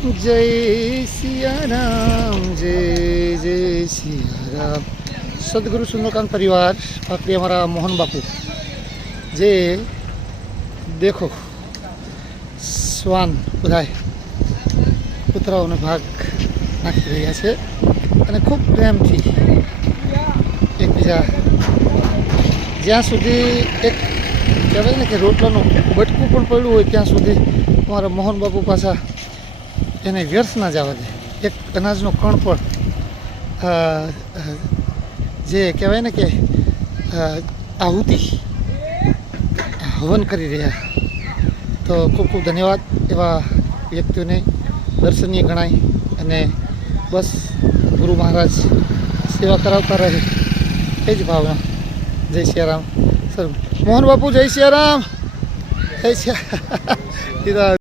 જય સિયારામ, જય જય સિયારામ. સદગુરુ સુંદરકાંત પરિવાર પાકડી અમારા મોહન બાપુ જે દેખો શ્વાન બધાય કૂતરાઓને ભાગ નાખી રહ્યા છે અને ખૂબ પ્રેમથી એકબીજા જ્યાં સુધી એક કહેવાય ને કે રોટલાનું બટકું પણ પડ્યું હોય ત્યાં સુધી અમારા મોહન બાપુ પાછા એને વ્યર્થ ના જવા દે. એક અનાજનો કણ પણ જે કહેવાય ને કે આહુતિ હવન કરી રહ્યા. તો ખૂબ ખૂબ ધન્યવાદ એવા વ્યક્તિઓને દર્શનીય ગણાય અને બસ ગુરુ મહારાજ સેવા કરાવતા રહે એ જ ભાવના. જય સિયારામ સર. મોહન બાપુ જય સિયારામ, જય સિયા.